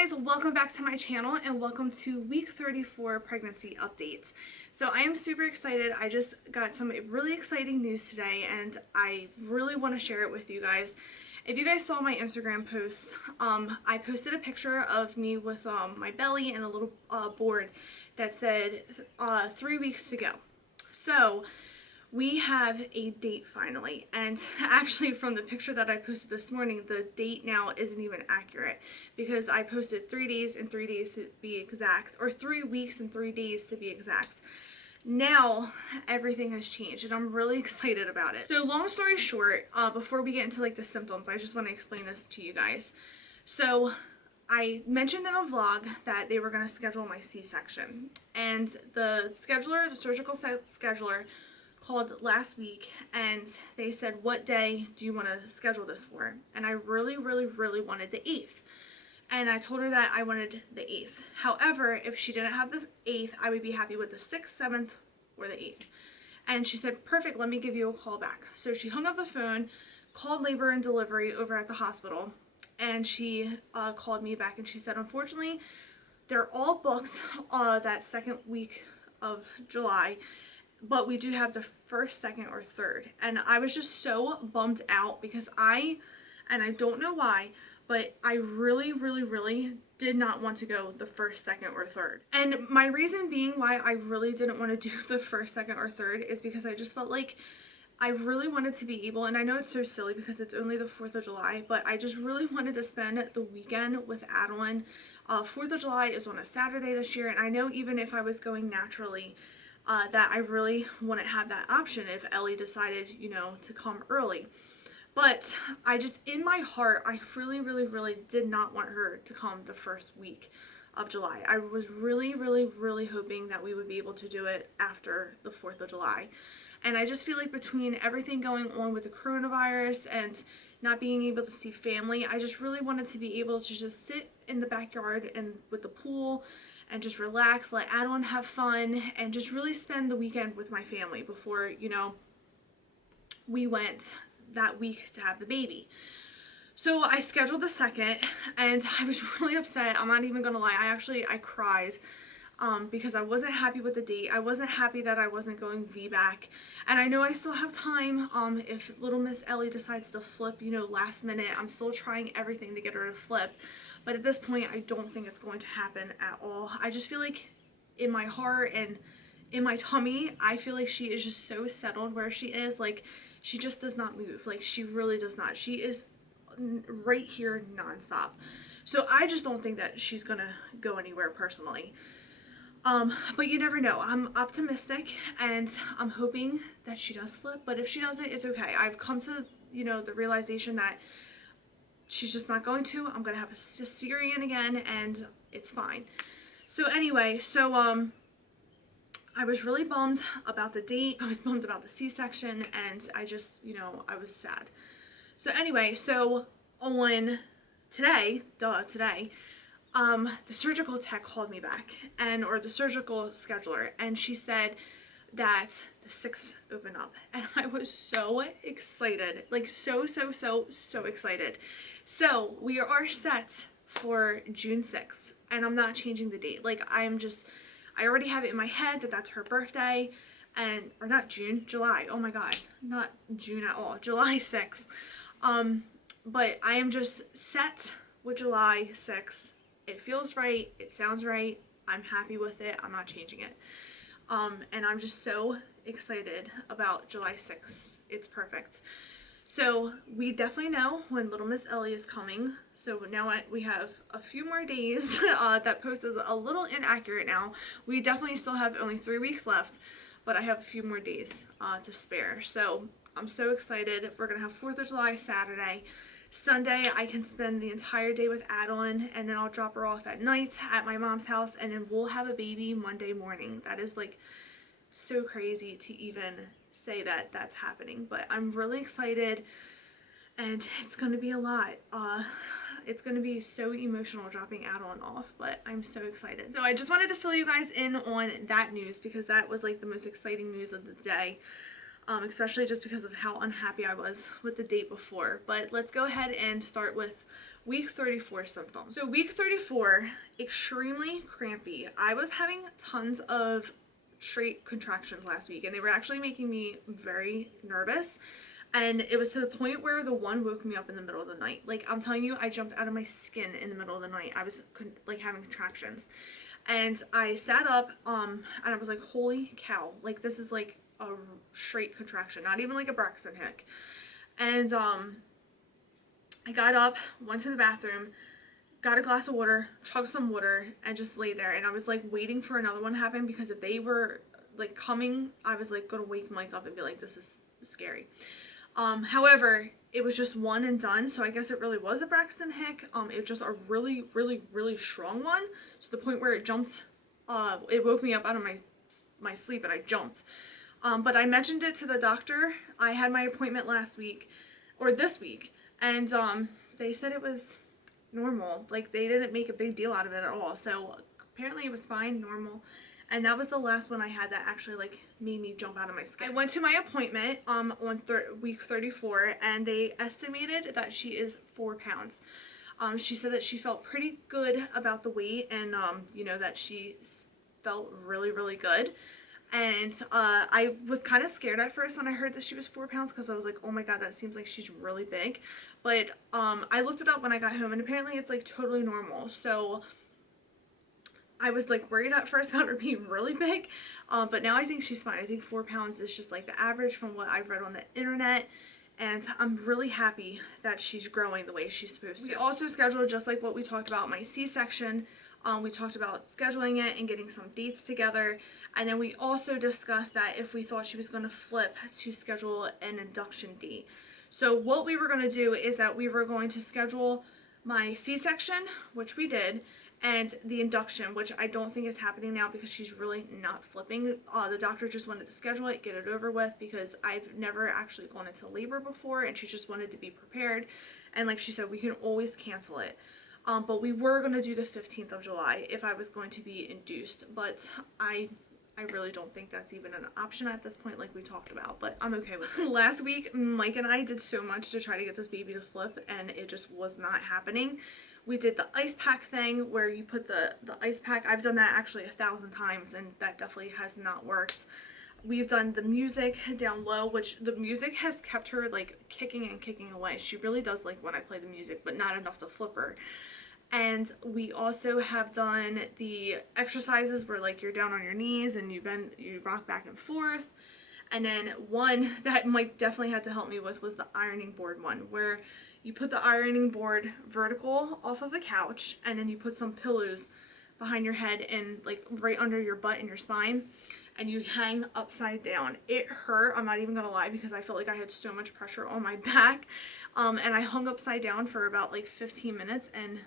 guys, welcome back to my channel and welcome to week 34 pregnancy updates. So I am super excited. I just got some really exciting news today and I really want to share it with you guys. If you guys saw my Instagram post, I posted a picture of me with my belly and a little board that said 3 weeks to go. So we have a date finally, and actually from the picture that I posted this morning, the date now isn't even accurate because I posted 3 days and 3 days to be exact, or 3 weeks and 3 days to be exact. Now everything has changed and I'm really excited about it. So long story short, before we get into like the symptoms, I just want to explain this to you guys. So I mentioned in a vlog that they were going to schedule my C-section, and the surgical scheduler called last week and they said, what day do you want to schedule this for? And I really wanted the 8th, and I told her that I wanted the 8th. However, if she didn't have the 8th, I would be happy with the 6th, 7th, or the 8th. And she said, perfect, let me give you a call back. So she hung up the phone, called labor and delivery over at the hospital, and she called me back and she said, unfortunately they're all booked that second week of July, but we do have the 1st, 2nd, or 3rd. And I was just so bummed out because I don't know why, but I really did not want to go the 1st, 2nd, or 3rd. And my reason being why I really didn't want to do the 1st, 2nd, or 3rd is because I just felt like I really wanted to be able, and I know it's so silly because it's only the 4th of July, but I just really wanted to spend the weekend with Adalynne. 4th of July is on a Saturday this year, and I know even if I was going naturally, that I really wouldn't have that option if Ellie decided, you know, to come early. But I just, in my heart, I really did not want her to come the 1st week of July. I was really hoping that we would be able to do it after the 4th of July. And I just feel like between everything going on with the coronavirus and not being able to see family, I just really wanted to be able to just sit in the backyard and with the pool and just relax, let Adalynne have fun, and just really spend the weekend with my family before, you know, we went that week to have the baby. So I scheduled the 2nd, and I was really upset. I'm not even gonna lie, I cried because I wasn't happy with the date. I wasn't happy that I wasn't going VBAC, and I know I still have time if little Miss Ellie decides to flip, you know, last minute. I'm still trying everything to get her to flip, but at this point I don't think it's going to happen at all. I just feel like in my heart and in my tummy, I feel like she is just so settled where she is. Like, she just does not move. Like, she really does not. She is right here nonstop. So I just don't think that she's gonna go anywhere personally. But you never know. I'm optimistic and I'm hoping that she does flip, but if she doesn't, it's okay. I've come to, you know, the realization that she's just not going to. I'm gonna have a cesarean again and it's fine. So anyway, so I was really bummed about the date. I was bummed about the C-section, and I just, you know, I was sad. So anyway, so on today, the surgical tech called me back, or the surgical scheduler, and she said that the 6th opened up, and I was so excited, like so excited. So we are set for June 6th, and I'm not changing the date. Like, I already have it in my head that that's her birthday, or not June, July. Oh my God, not June at all. July 6th. But I am just set with July 6th. It feels right. It sounds right. I'm happy with it. I'm not changing it. And I'm just so excited about July 6th. It's perfect. So we definitely know when little Miss Ellie is coming. So now we have a few more days. That post is a little inaccurate now. We definitely still have only 3 weeks left, but I have a few more days to spare. So I'm so excited. We're gonna have 4th of July Saturday. Sunday I can spend the entire day with Adalynne, and then I'll drop her off at night at my mom's house, and then we'll have a baby Monday morning. That is like so crazy to even say that that's happening, but I'm really excited, and it's gonna be a lot. It's gonna be so emotional dropping Adalynne off, but I'm so excited. So I just wanted to fill you guys in on that news because that was like the most exciting news of the day, especially just because of how unhappy I was with the date before. But let's go ahead and start with week 34 symptoms. So week 34, extremely crampy. I was having tons of straight contractions last week, and they were actually making me very nervous. And it was to the point where the one woke me up in the middle of the night. Like, I'm telling you, I jumped out of my skin in the middle of the night. I was like having contractions. And I sat up, and I was like, holy cow, like this is like a straight contraction, not even like a Braxton Hick. And I got up, went to the bathroom, got a glass of water, chugged some water, and just laid there. And I was like waiting for another one to happen, because if they were like coming, I was like gonna wake Mike up and be like, this is scary. However, it was just one and done, so I guess it really was a Braxton Hick. It was just a really, really, really strong one, to the point where it jumped, it woke me up out of my sleep and I jumped. But I mentioned it to the doctor. I had my appointment last week, or this week, and they said it was normal. Like, they didn't make a big deal out of it at all, so apparently it was fine, normal. And that was the last one I had that actually like made me jump out of my skin. I went to my appointment on week 34, and they estimated that she is 4 pounds. She said that she felt pretty good about the weight, and you know, that she felt really, really good. And I was kind of scared at first when I heard that she was 4 pounds, because I was like, oh my god, that seems like she's really big. But I looked it up when I got home, and apparently it's like totally normal. So I was like worried at first about her being really big, but now I think she's fine. I think 4 pounds is just like the average from what I've read on the internet, and I'm really happy that she's growing the way she's supposed to. We also scheduled, just like what we talked about, my C-section. We talked about scheduling it and getting some dates together, and then we also discussed that if we thought she was going to flip, to schedule an induction date. So what we were going to do is that we were going to schedule my C-section, which we did, and the induction, which I don't think is happening now because she's really not flipping. The doctor just wanted to schedule it, get it over with, because I've never actually gone into labor before, and she just wanted to be prepared. And like she said, we can always cancel it. But we were going to do the 15th of July if I was going to be induced, but I really don't think that's even an option at this point, like we talked about, but I'm okay with it. Last week, Mike and I did so much to try to get this baby to flip, and it just was not happening. We did the ice pack thing, where you put the ice pack. I've done that actually 1,000 times, and that definitely has not worked. We've done the music down low, which the music has kept her like kicking and kicking away. She really does like when I play the music, but not enough to flip her. And we also have done the exercises where like you're down on your knees and you rock back and forth. And then one that Mike definitely had to help me with was the ironing board one, where you put the ironing board vertical off of the couch, and then you put some pillows behind your head and like right under your butt and your spine, and you hang upside down. It hurt, I'm not even gonna lie, because I felt like I had so much pressure on my back. And I hung upside down for about like 15 minutes, and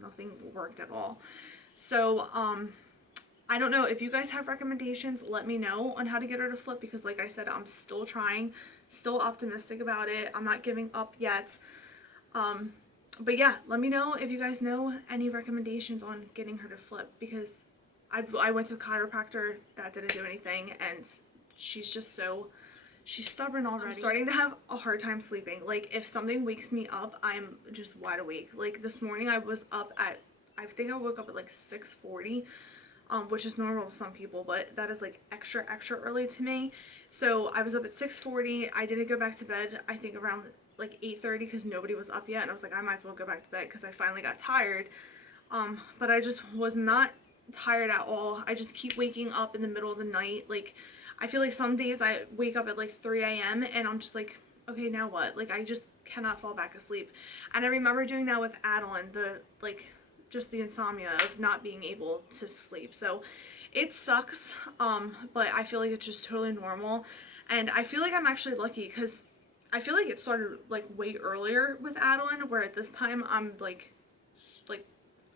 nothing worked at all. So I don't know if you guys have recommendations. Let me know on how to get her to flip, because like I said, I'm still trying, still optimistic about it. I'm not giving up yet. But yeah, let me know if you guys know any recommendations on getting her to flip, because I went to the chiropractor, that didn't do anything, and she's just she's stubborn already. I'm starting to have a hard time sleeping. Like, if something wakes me up, I'm just wide awake. Like this morning I was up at, I think I woke up at like 6:40, which is normal to some people, but that is like extra early to me. So I was up at 6:40. I didn't go back to bed, I think around like 8:30, because nobody was up yet, and I was like, I might as well go back to bed, because I finally got tired. But I just was not tired at all. I just keep waking up in the middle of the night. Like, I feel like some days I wake up at like 3 a.m. and I'm just like, okay, now what? Like, I just cannot fall back asleep. And I remember doing that with Adalynne, just the insomnia of not being able to sleep. So it sucks, but I feel like it's just totally normal. And I feel like I'm actually lucky, because I feel like it started like way earlier with Adalynne, where at this time I'm like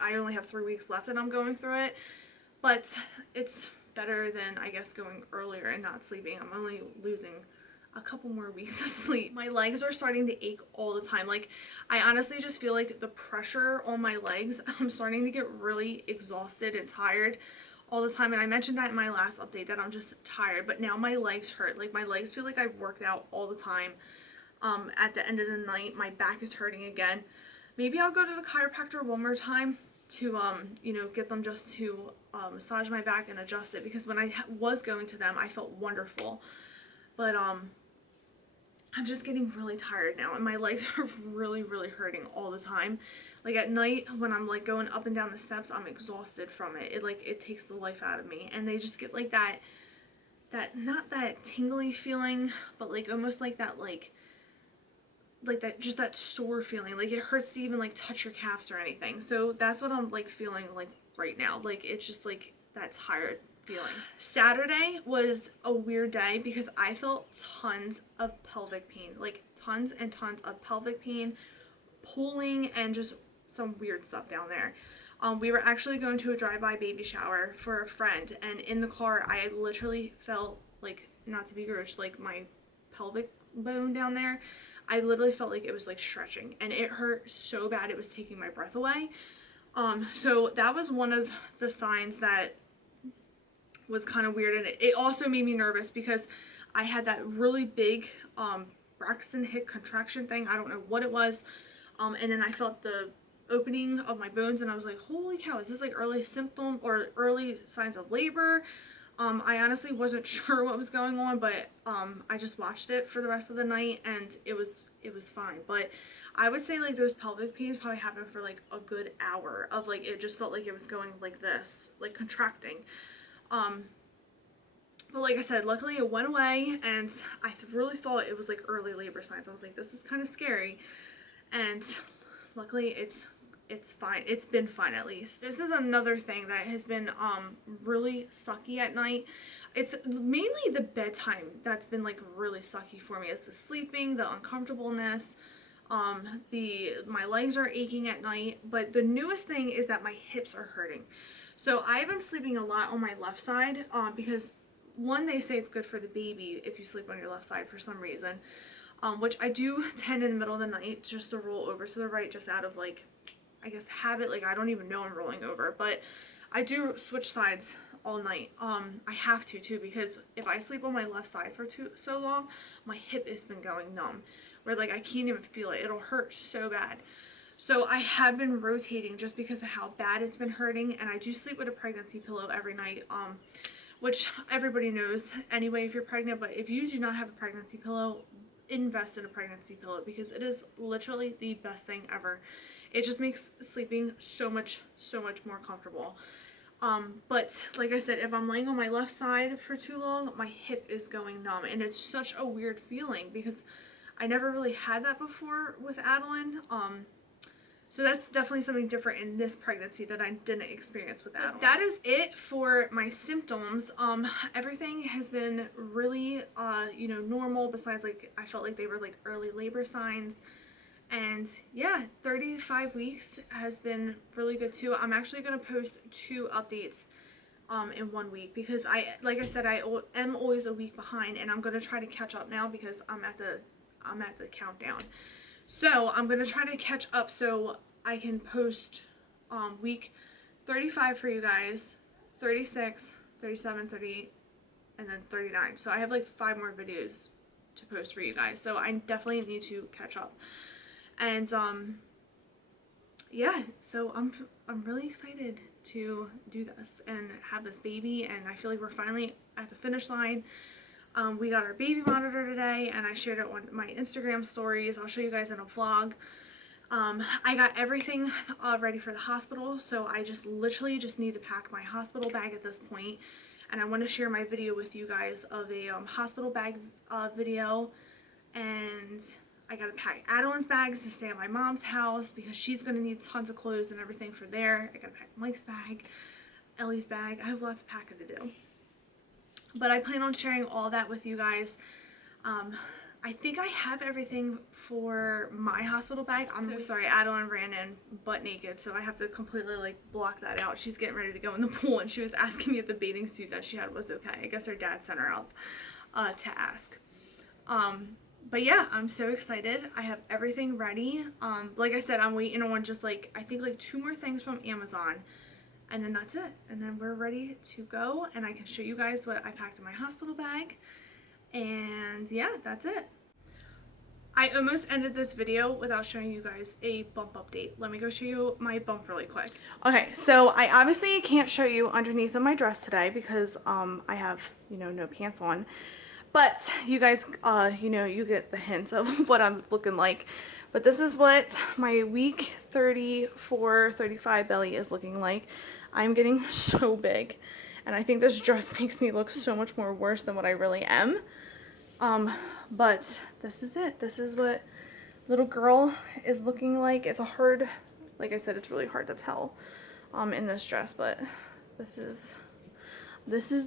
I only have 3 weeks left and I'm going through it. But it's better than, I guess, going earlier and not sleeping. I'm only losing a couple more weeks of sleep. My legs are starting to ache all the time. Like, I honestly just feel like the pressure on my legs, I'm starting to get really exhausted and tired all the time. And I mentioned that in my last update, that I'm just tired, but now my legs hurt. Like, my legs feel like I've worked out all the time. At the end of the night, my back is hurting again. maybe I'll go to the chiropractor one more time to you know, get them just to massage my back and adjust it, because when I was going to them I felt wonderful. But I'm just getting really tired now, and my legs are really hurting all the time. Like at night when I'm like going up and down the steps, I'm exhausted from it. It takes the life out of me, and they just get like that not that tingly feeling, but like almost like that that just that sore feeling. Like it hurts to even like touch your calves or anything. So that's what I'm like feeling like right now. Like it's just like that tired feeling. Saturday was a weird day because I felt tons of pelvic pain, like tons and tons of pelvic pain, pulling, and just some weird stuff down there. We were actually going to a drive-by baby shower for a friend, and in the car I literally felt like, not to be gross, like my pelvic bone down there, I literally felt like it was like stretching, and it hurt so bad it was taking my breath away. So that was one of the signs that was kind of weird, and it also made me nervous because I had that really big Braxton Hicks contraction thing. I don't know what it was, and then I felt the opening of my bones, and I was like, holy cow, is this like early symptom or early signs of labor? I honestly wasn't sure what was going on, but I just watched it for the rest of the night, and it was fine. But I would say like those pelvic pains probably happened for like a good hour of like, it just felt like it was going like this, like contracting. But like I said, luckily it went away, and I really thought it was like early labor signs. I was like, this is kind of scary, and luckily it's fine. It's been fine at least. This is another thing that has been really sucky at night. It's mainly the bedtime that's been like really sucky for me. It's the sleeping, the uncomfortableness, my legs are aching at night. But the newest thing is that my hips are hurting. So I've been sleeping a lot on my left side because one, they say it's good for the baby if you sleep on your left side for some reason, which I do tend in the middle of the night just to roll over to the right, just out of like, I guess, habit. Like I don't even know I'm rolling over, but I do switch sides all night. I have to too, because if I sleep on my left side for so long, my hip has been going numb, where like I can't even feel it. It'll hurt so bad. So I have been rotating just because of how bad it's been hurting, and I do sleep with a pregnancy pillow every night, which everybody knows anyway if you're pregnant. But if you do not have a pregnancy pillow, invest in a pregnancy pillow, because it is literally the best thing ever. It just makes sleeping so much more comfortable. But like I said, if I'm laying on my left side for too long, my hip is going numb, and it's such a weird feeling because I never really had that before with Adalynne. So that's definitely something different in this pregnancy that I didn't experience with Adalynne. That is it for my symptoms. Everything has been really, you know, normal, besides like I felt like they were like early labor signs. And yeah, 35 weeks has been really good too. I'm actually going to post 2 updates in 1 week, because like I said, I am always a week behind, and I'm going to try to catch up now because I'm at the countdown. So I'm going to try to catch up so I can post week 35 for you guys, 36, 37, 38, and then 39. So I have like 5 more videos to post for you guys. So I definitely need to catch up. And yeah, so I'm really excited to do this and have this baby, and I feel like we're finally at the finish line. We got our baby monitor today, and I shared it on my Instagram stories. I'll show you guys in a vlog. I got everything ready for the hospital, so I literally just need to pack my hospital bag at this point. And I want to share my video with you guys of a hospital bag video. And I gotta pack Adalynne's bags to stay at my mom's house because she's gonna need tons of clothes and everything for there. I gotta pack Mike's bag, Ellie's bag. I have lots of packing to do. But I plan on sharing all that with you guys. I think I have everything for my hospital bag. I'm sorry, Adalynne ran in butt naked, so I have to completely like block that out. She's getting ready to go in the pool, and she was asking me if the bathing suit that she had was okay. I guess her dad sent her out to ask. But yeah, I'm so excited. I have everything ready. Like I said, I'm waiting on just like, I think like 2 more things from Amazon, and then that's it. And then we're ready to go, and I can show you guys what I packed in my hospital bag. And yeah, that's it. I almost ended this video without showing you guys a bump update. Let me go show you my bump really quick. Okay, so I obviously can't show you underneath of my dress today because I have, you know, no pants on. But you guys, you know, you get the hint of what I'm looking like. But this is what my week 34, 35 belly is looking like. I'm getting so big. And I think this dress makes me look so much more worse than what I really am. But this is it. This is what little girl is looking like. It's a hard, like I said, it's really hard to tell in this dress, but this is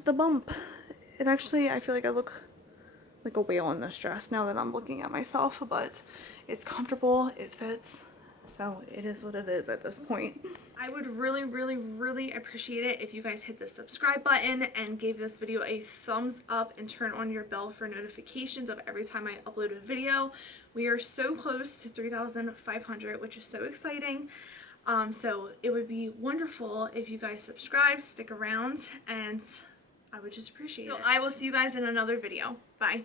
the bump. And actually, I feel like I look like a whale in this dress now that I'm looking at myself, but it's comfortable, it fits, so it is what it is at this point. I would really, really, really appreciate it if you guys hit the subscribe button and gave this video a thumbs up and turn on your bell for notifications of every time I upload a video. We are so close to 3,500, which is so exciting. So it would be wonderful if you guys subscribe, stick around, and I would just appreciate it. So I will see you guys in another video. Bye.